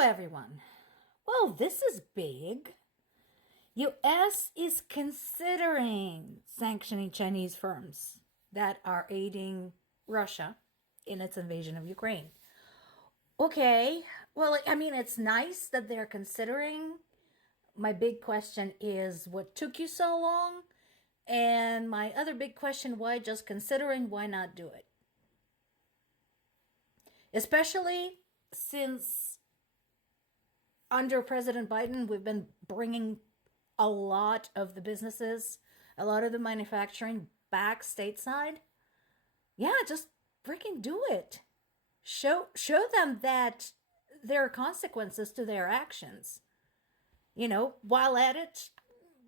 everyone. Well, this is big. US is considering sanctioning Chinese firms that are aiding Russia in its invasion of Ukraine. Okay, well, I mean, it's nice that they're considering. My big question is what took you so long? And my other big question, why just considering, why not do it? Especially since under President Biden, we've been bringing a lot of the businesses, a lot of the manufacturing back stateside. Yeah, just freaking do it. Show them that there are consequences to their actions. You know, while at it,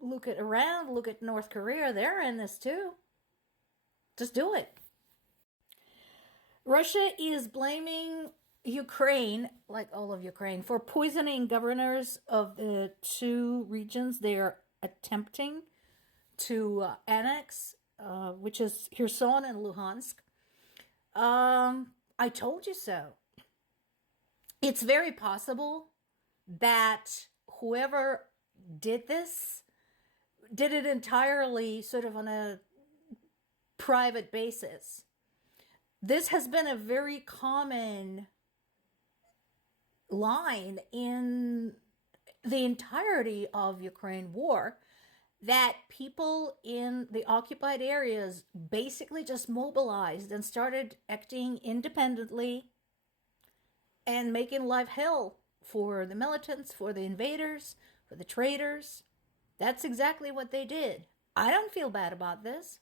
look at North Korea, they're in this too. Just do it. Russia is blaming Ukraine, like all of Ukraine, for poisoning governors of the two regions they are attempting to annex, which is Kherson and Luhansk. I told you so. It's very possible that whoever did this did it entirely sort of on a private basis. This has been a very common line in the entirety of Ukraine war, that people in the occupied areas basically just mobilized and started acting independently and making life hell for the militants, for the invaders, for the traitors. That's exactly what they did. I don't feel bad about this.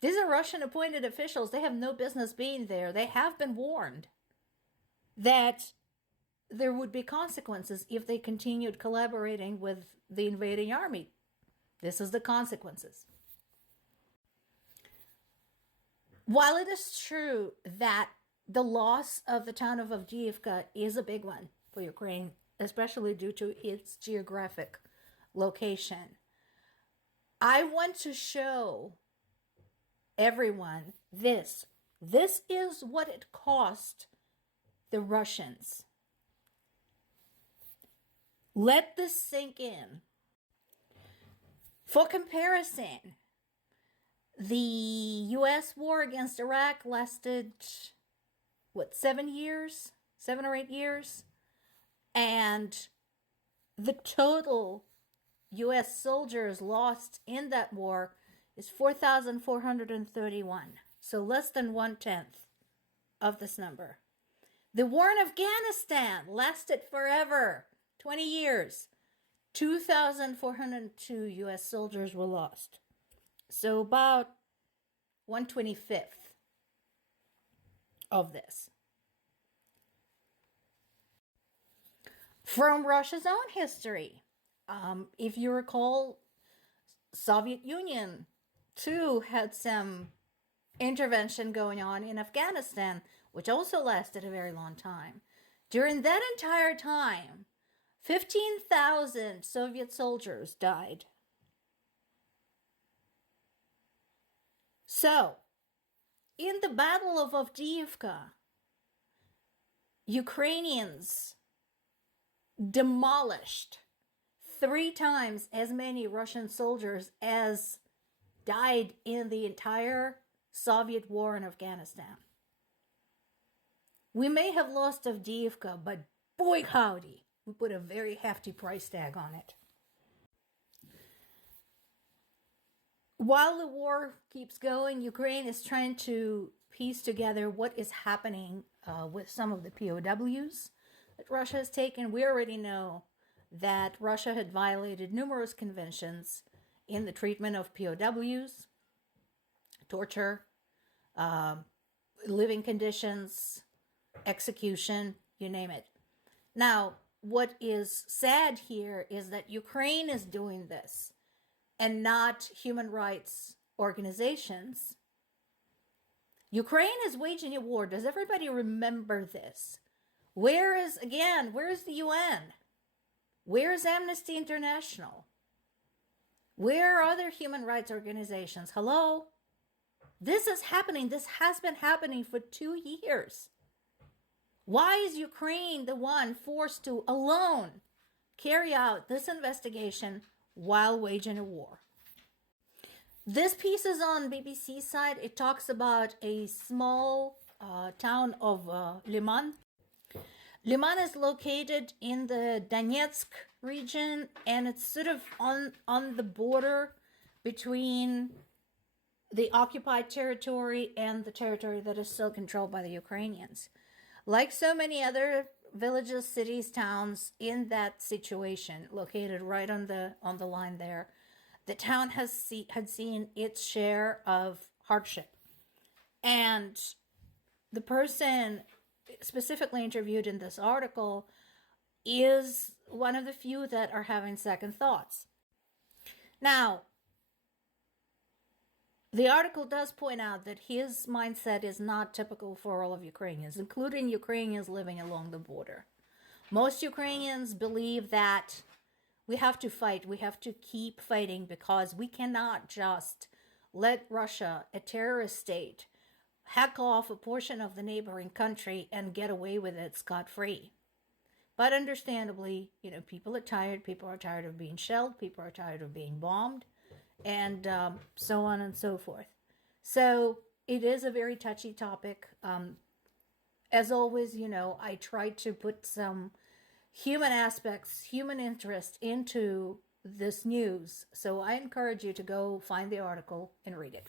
These are Russian appointed officials. They have no business being there. They have been warned that there would be consequences if they continued collaborating with the invading army. This is the consequences. While it is true that the loss of the town of Avdiivka is a big one for Ukraine, especially due to its geographic location, I want to show everyone this. This is what it cost the Russians. Let this sink in. For comparison, the US war against Iraq lasted, 7 years? 7 or 8 years? And the total US soldiers lost in that war is 4,431. So less than 1/10 of this number. The war in Afghanistan lasted forever, 20 years. 2,402 US soldiers were lost. So about 1/25 of this. From Russia's own history, if you recall, Soviet Union too had some intervention going on in Afghanistan, which also lasted a very long time. During that entire time, 15,000 Soviet soldiers died. So, in the Battle of Avdiivka, Ukrainians demolished 3 times as many Russian soldiers as died in the entire Soviet war in Afghanistan. We may have lost Avdiivka, but boy howdy, we put a very hefty price tag on it. While the war keeps going, Ukraine is trying to piece together what is happening with some of the POWs that Russia has taken. We already know that Russia had violated numerous conventions in the treatment of POWs, torture, living conditions, execution, you name it. Now, what is sad here is that Ukraine is doing this and not human rights organizations. Ukraine is waging a war. Does everybody remember this? Where is the UN? Where is Amnesty International? Where are other human rights organizations? Hello? This is happening. This has been happening for 2 years. Why is Ukraine the one forced to alone carry out this investigation while waging a war? This piece is on BBC side. It talks about a small town of Liman. Liman is located in the Donetsk region, and it's sort of on the border between the occupied territory and the territory that is still controlled by the Ukrainians. Like so many other villages, cities, towns in that situation, located right on the line there, the town had seen its share of hardship. And the person specifically interviewed in this article is one of the few that are having second thoughts. Now, the article does point out that his mindset is not typical for all of Ukrainians, including Ukrainians living along the border. Most Ukrainians believe that we have to fight, we have to keep fighting, because we cannot just let Russia, a terrorist state, hack off a portion of the neighboring country and get away with it scot-free. But understandably, people are tired. People are tired of being shelled. People are tired of being bombed, and so on and so forth. So it is a very touchy topic. As always, I try to put some human aspects, human interest into this news. So I encourage you to go find the article and read it.